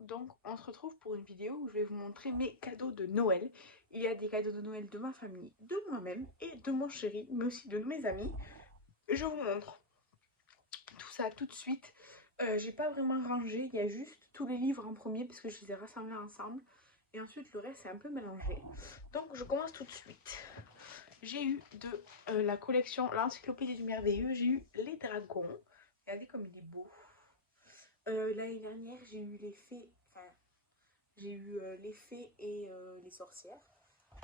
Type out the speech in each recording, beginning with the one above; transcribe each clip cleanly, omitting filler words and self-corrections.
Donc on se retrouve pour une vidéo où je vais vous montrer mes cadeaux de Noël. Il y a des cadeaux de Noël de ma famille, de moi-même et de mon chéri, mais aussi de mes amis. Je vous montre tout ça tout de suite. J'ai pas vraiment rangé, il y a juste tous les livres en premier parce que je les ai rassemblés ensemble. Et ensuite le reste est un peu mélangé. Donc je commence tout de suite. J'ai eu de la collection L'Encyclopédie du Merveilleux, j'ai eu les dragons. Regardez comme il est beau. L'année dernière, j'ai eu les fées, enfin, j'ai eu les fées et les sorcières.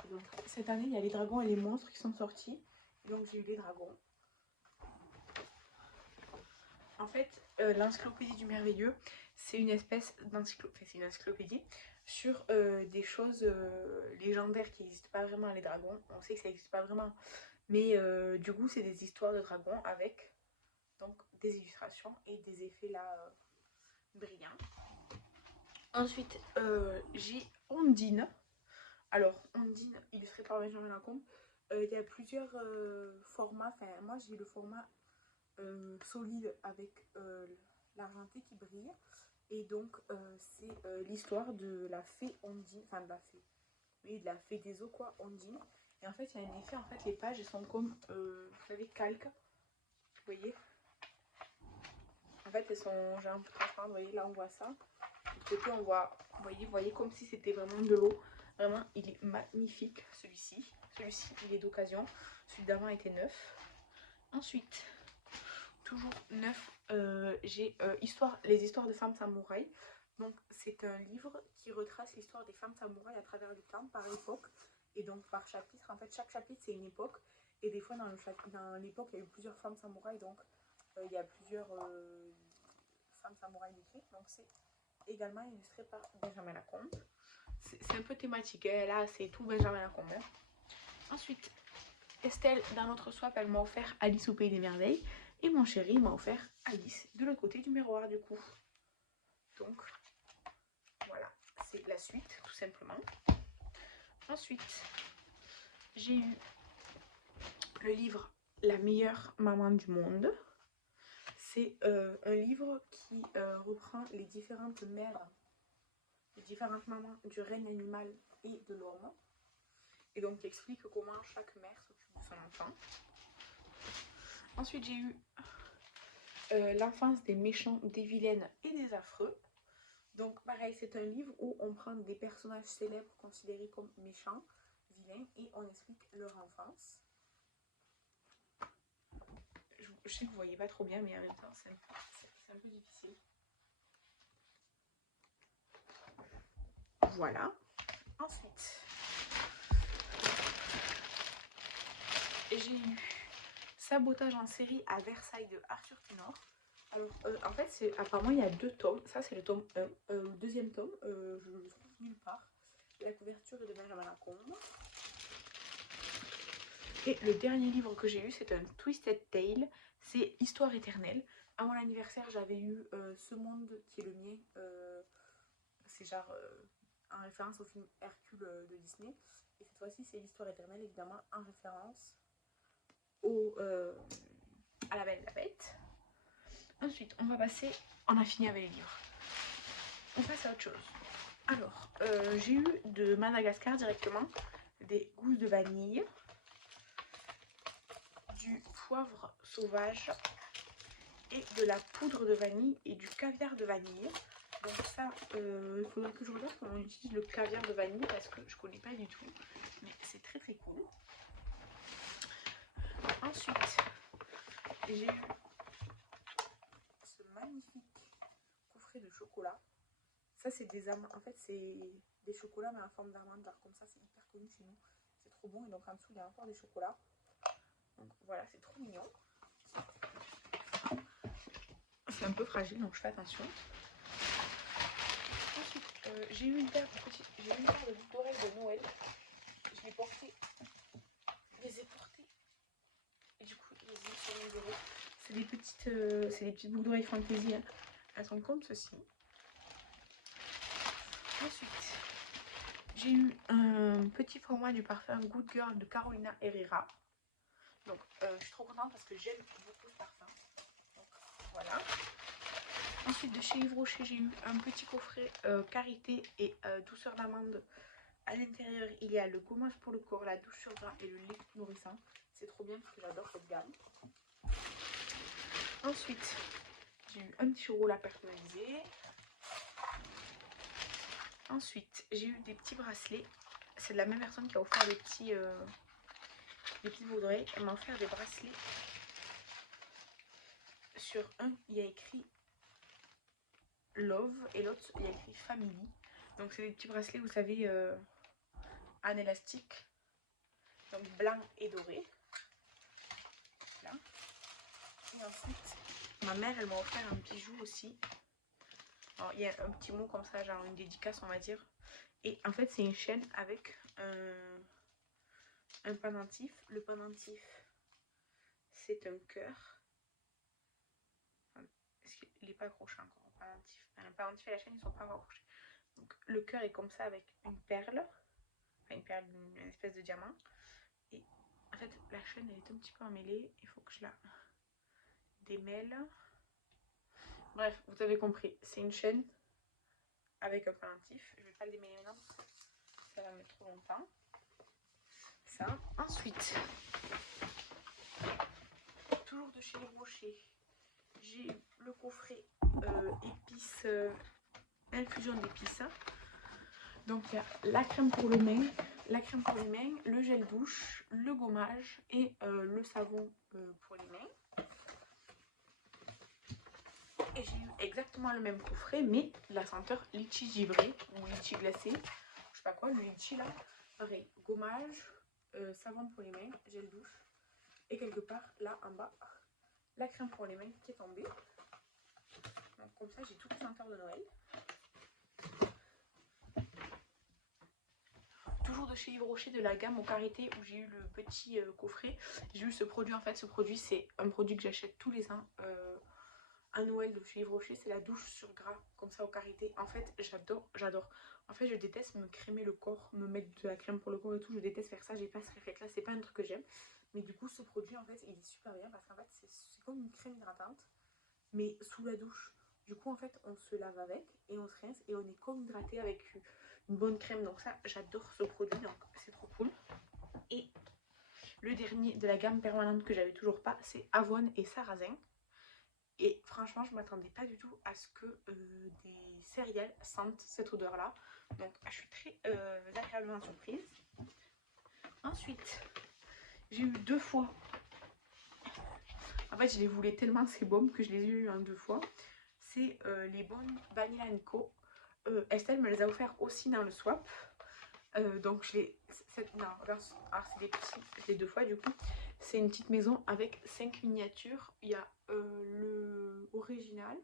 Donc, cette année, il y a les dragons et les monstres qui sont sortis. Donc, j'ai eu les dragons. En fait, l'encyclopédie du merveilleux, c'est une espèce d'encyclopédie, c'est une encyclopédie sur des choses légendaires qui n'existent pas vraiment, les dragons. On sait que ça n'existe pas vraiment, mais du coup, c'est des histoires de dragons avec donc des illustrations et des effets là brillants. Ensuite, j'ai Ondine. Alors, Ondine, illustrée par Benjamin Lacombe. Il y a plusieurs formats. Enfin, moi, j'ai le format solide avec l'argenté qui brille. Et donc, c'est l'histoire de la fée Ondine. Enfin, de la fée. Oui, de la fée des eaux, quoi, Ondine. Et en fait, il y a un effet. En fait, les pages, elles sont comme, vous savez, calque. Vous voyez? En fait, elles sont genre un peu transparentes. Vous voyez, là, on voit ça. Du côté, on voit, vous voyez comme si c'était vraiment de l'eau. Vraiment, il est magnifique, celui-ci. Celui-ci, il est d'occasion. Celui d'avant était neuf. Ensuite, toujours neuf, j'ai les histoires de femmes samouraïs. Donc, c'est un livre qui retrace l'histoire des femmes samouraïs à travers le temps, par époque. Et donc, par chapitre. En fait, chaque chapitre, c'est une époque. Et des fois, dans l'époque, il y a eu plusieurs femmes samouraïs. Donc, il y a plusieurs femmes samouraïs décrites. Donc, c'est également illustré par Benjamin Lacombe. C'est un peu thématique, hein. Là c'est tout Benjamin Lacombe. Hein. Ensuite, Estelle, dans notre swap, elle m'a offert Alice au Pays des Merveilles. Et mon chéri m'a offert Alice de l'autre côté du miroir du coup. Donc, voilà, c'est la suite, tout simplement. Ensuite, j'ai eu le livre La meilleure maman du monde. C'est un livre qui reprend les différentes mères, les différentes mamans du règne animal et de l'homme. Et donc qui explique comment chaque mère s'occupe de son enfant. Ensuite, j'ai eu L'enfance des méchants, des vilaines et des affreux. Donc pareil, c'est un livre où on prend des personnages célèbres considérés comme méchants, vilains, et on explique leur enfance. Je sais que vous voyez pas trop bien, mais en même temps, c'est un peu difficile. Voilà. Ensuite, j'ai eu Sabotage en série à Versailles de Arthur Ténor. Alors, en fait, apparemment, il y a 2 tomes. Ça, c'est le tome 1. Le deuxième tome, je ne le trouve nulle part. La couverture est de Benjamin Lacombe. Et le dernier livre que j'ai eu, c'est un Twisted Tale. C'est Histoire éternelle. À mon anniversaire, j'avais eu Ce monde qui est le mien. C'est genre en référence au film Hercule de Disney. Et cette fois-ci, c'est l'Histoire éternelle, évidemment, en référence à La Belle et la Bête. Ensuite, on va passer. On a fini avec les livres. On passe à autre chose. Alors, j'ai eu de Madagascar directement des gousses de vanille, du poivre sauvage et de la poudre de vanille et du caviar de vanille. Donc ça, il faudrait que je regarde comment on utilise le caviar de vanille parce que je connais pas du tout. Mais c'est très très cool. Ensuite, j'ai eu ce magnifique coffret de chocolat. Ça, c'est des amandes. En fait, c'est des chocolats mais en forme d'amande. Genre comme ça, c'est hyper connu chez nous. C'est trop bon. Et donc en dessous, il y a encore des chocolats. Donc voilà, c'est trop mignon. C'est un peu fragile, donc je fais attention. Ensuite, j'ai eu une paire de boucles d'oreilles de Noël. Je les ai portées. Et du coup, ils ont sur mon bureau. C'est des petites boucles d'oreilles fantaisie. Hein. Elles sont comme ceci. Ensuite, j'ai eu un petit format du parfum Good Girl de Carolina Herrera. Donc, je suis trop contente parce que j'aime beaucoup ce parfum. Donc, voilà. Ensuite, de chez Yves Rocher, j'ai eu un petit coffret karité et douceur d'amande. À l'intérieur, il y a le gommage pour le corps, la douche sur gras et le lait nourrissant. C'est trop bien parce que j'adore cette gamme. Ensuite, j'ai eu un petit roll à personnaliser. Ensuite, j'ai eu des petits bracelets. C'est de la même personne qui a offert les petits bouts d'oreilles. Elle m'a offert des bracelets. Sur un, il y a écrit Love et l'autre, il y a écrit Family. Donc, c'est des petits bracelets, vous savez, en élastique. Donc, blanc et doré. Là. Et ensuite, ma mère, elle m'a offert un bijou aussi. Alors, il y a un petit mot comme ça, genre une dédicace, on va dire. Et en fait, c'est une chaîne avec un pendentif. Le pendentif, c'est un cœur. Est-ce qu'il n'est pas accroché encore au pendentif? Le pendentif et la chaîne, ils sont pas encore accrochés. Donc, le cœur est comme ça avec une perle. Enfin, une perle, une espèce de diamant. Et en fait, la chaîne, elle est un petit peu emmêlée. Il faut que je la démêle. Bref, vous avez compris. C'est une chaîne avec un pendentif. Je vais pas le démêler maintenant parce que ça va mettre trop longtemps. Ça. Ensuite, toujours de chez Les Rochers, j'ai le coffret épices, infusion d'épices. Donc il y a la crème pour les mains, le gel douche, le gommage et le savon pour les mains. Et j'ai eu exactement le même coffret, mais la senteur litchi givré ou litchi glacé, je sais pas quoi, le litchi là. Pareil, gommage, savon pour les mains, gel douche. Et quelque part, là en bas, la crème pour les mains qui est tombée. Donc comme ça, j'ai toutes les senteurs de Noël. Toujours de chez Yves Rocher, de la gamme au karité où j'ai eu le petit coffret. J'ai eu ce produit, en fait, ce produit, c'est un produit que j'achète tous les ans à Noël de chez Yves Rocher. C'est la douche sur gras, comme ça au karité. En fait, j'adore. En fait, je déteste me crémer le corps, me mettre de la crème pour le corps et tout. Je déteste faire ça, j'ai pas ce réflexe-là, c'est pas un truc que j'aime. Mais du coup, ce produit, en fait, il est super bien parce qu'en fait, c'est comme une crème hydratante, mais sous la douche. Du coup, en fait, on se lave avec et on se rince et on est comme hydraté avec une bonne crème. Donc ça, j'adore ce produit, donc c'est trop cool. Et le dernier de la gamme permanente que j'avais toujours pas, c'est avoine et sarrasin. Et franchement, je m'attendais pas du tout à ce que des céréales sentent cette odeur-là. Donc, je suis très agréablement surprise. Ensuite, j'ai eu 2 fois. En fait, je les voulais tellement ces baumes que je les ai eu en 2 fois. C'est les baumes Vanilla Co. Estelle me les a offerts aussi dans le swap. Donc je les... Non, alors c'est des petits, je l'ai 2 fois du coup. C'est une petite maison avec 5 miniatures. Il y a le original,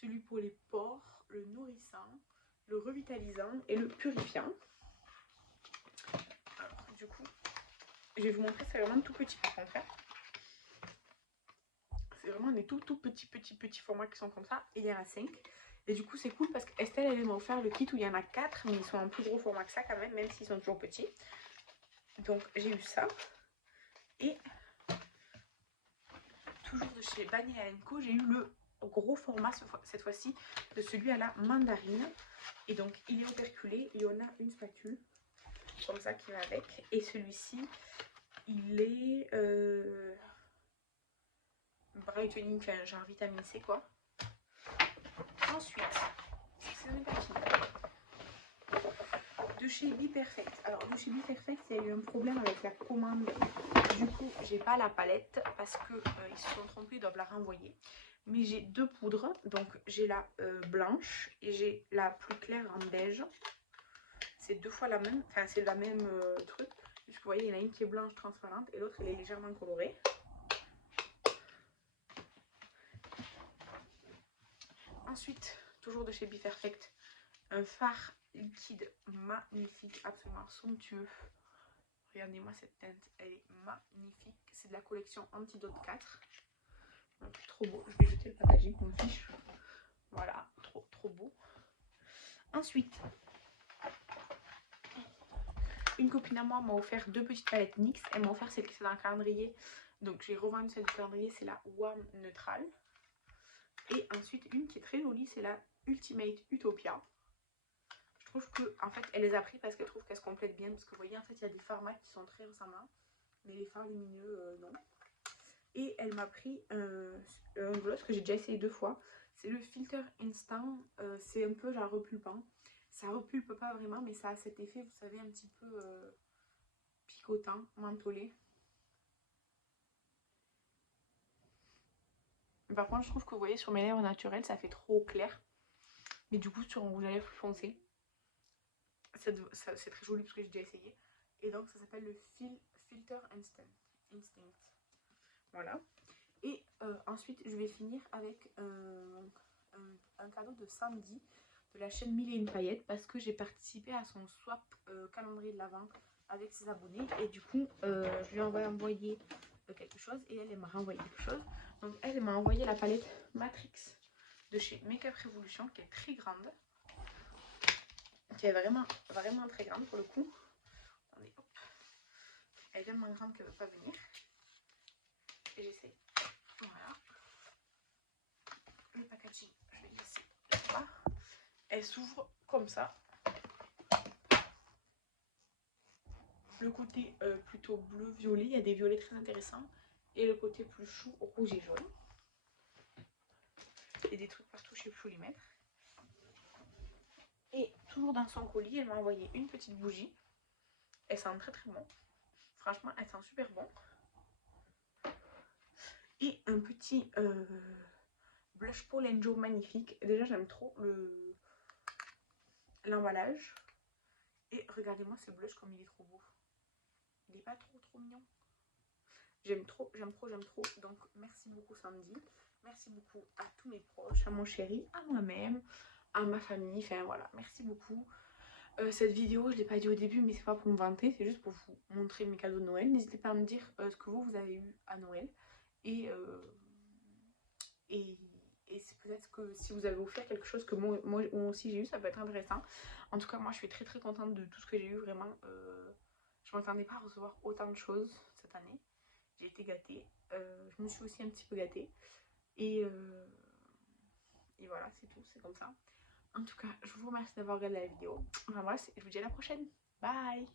celui pour les pores, le nourrissant, le revitalisant et le purifiant. Alors du coup, je vais vous montrer, c'est vraiment tout petit par contre. C'est vraiment des tout petits formats qui sont comme ça. Et il y en a 5. Et du coup, c'est cool parce qu'Estelle, elle m'a offert le kit où il y en a 4, mais ils sont en plus gros format que ça quand même s'ils sont toujours petits. Donc, j'ai eu ça. Et toujours de chez Vanilla Co, j'ai eu le gros format cette fois-ci de celui à la mandarine. Et donc, il est operculé. Il y en a une spatule comme ça qui va avec. Et celui-ci, il est brightening, enfin genre vitamine C quoi. Ensuite, de chez Be Perfect. Alors de chez Be Perfect, il y a eu un problème avec la commande. Du coup, j'ai pas la palette parce que ils se sont trompés, ils doivent la renvoyer. Mais j'ai 2 poudres. Donc j'ai la blanche et j'ai la plus claire en beige. C'est 2 fois la même, enfin c'est la même truc. Juste que vous voyez, il y en a une qui est blanche transparente et l'autre elle est légèrement colorée. Ensuite, toujours de chez Be Perfect, un fard liquide magnifique, absolument somptueux. Regardez-moi cette teinte, elle est magnifique. C'est de la collection Antidote 4. Donc, trop beau. Je vais jeter le packaging, je m'en fiche. Voilà, trop beau. Ensuite, une copine à moi m'a offert 2 petites palettes NYX. Elle m'a offert celle qui est dans le calendrier. Donc, j'ai revendu celle du calendrier, c'est la Warm Neutral. Et ensuite une qui est très jolie, c'est la Ultimate Utopia. Je trouve que en fait elle les a pris parce qu'elle trouve qu'elles se complètent bien. Parce que vous voyez en fait il y a des formats qui sont très ressemblants. Mais les fards lumineux non. Et elle m'a pris un gloss que j'ai déjà essayé 2 fois. C'est le Filter Instant. C'est un peu genre repulpant. Ça repulpe pas vraiment mais ça a cet effet vous savez un petit peu picotant, mentholé. Par contre, je trouve que vous voyez sur mes lèvres naturelles, ça fait trop clair. Mais du coup, sur un rouge à lèvres plus foncé, c'est très joli parce que j'ai déjà essayé. Et donc, ça s'appelle le Filter Instinct. Voilà. Et ensuite, je vais finir avec un cadeau de samedi de la chaîne Mille et une paillettes parce que j'ai participé à son swap calendrier de l'Avent avec ses abonnés. Et du coup, je lui ai envoyé quelque chose et elle m'a renvoyé quelque chose. Donc elle m'a envoyé la palette Matrix de chez Makeup Revolution qui est très grande. Qui est vraiment très grande pour le coup. Attendez, hop. Elle est tellement grande qu'elle ne veut pas venir. Et j'essaie. Voilà. Le packaging, je vais laisser là. Elle s'ouvre comme ça. Le côté plutôt bleu-violet, il y a des violets très intéressants. Et le côté plus chou, rouge et jaune. Et des trucs partout, je sais plus où les mettre. Et toujours dans son colis, elle m'a envoyé une petite bougie. Elle sent très très bon. Franchement, elle sent super bon. Et un petit blush Paul Joe magnifique. Déjà, j'aime trop l'emballage. Et regardez-moi ce blush comme il est trop beau. Il n'est pas trop mignon. J'aime trop. Donc, merci beaucoup Sandy. Merci beaucoup à tous mes proches, à mon chéri, à moi-même, à ma famille. Enfin, voilà, merci beaucoup. Cette vidéo, je ne l'ai pas dit au début, mais c'est pas pour me vanter, c'est juste pour vous montrer mes cadeaux de Noël. N'hésitez pas à me dire ce que vous avez eu à Noël. Et c'est peut-être que si vous avez offert quelque chose que moi aussi j'ai eu, ça peut être intéressant. En tout cas, moi je suis très très contente de tout ce que j'ai eu, vraiment. Je m'attendais pas à recevoir autant de choses cette année. J'ai été gâtée. Je me suis aussi un petit peu gâtée. Et voilà, c'est tout, c'est comme ça. En tout cas, je vous remercie d'avoir regardé la vidéo. Enfin, voilà, je vous dis à la prochaine. Bye!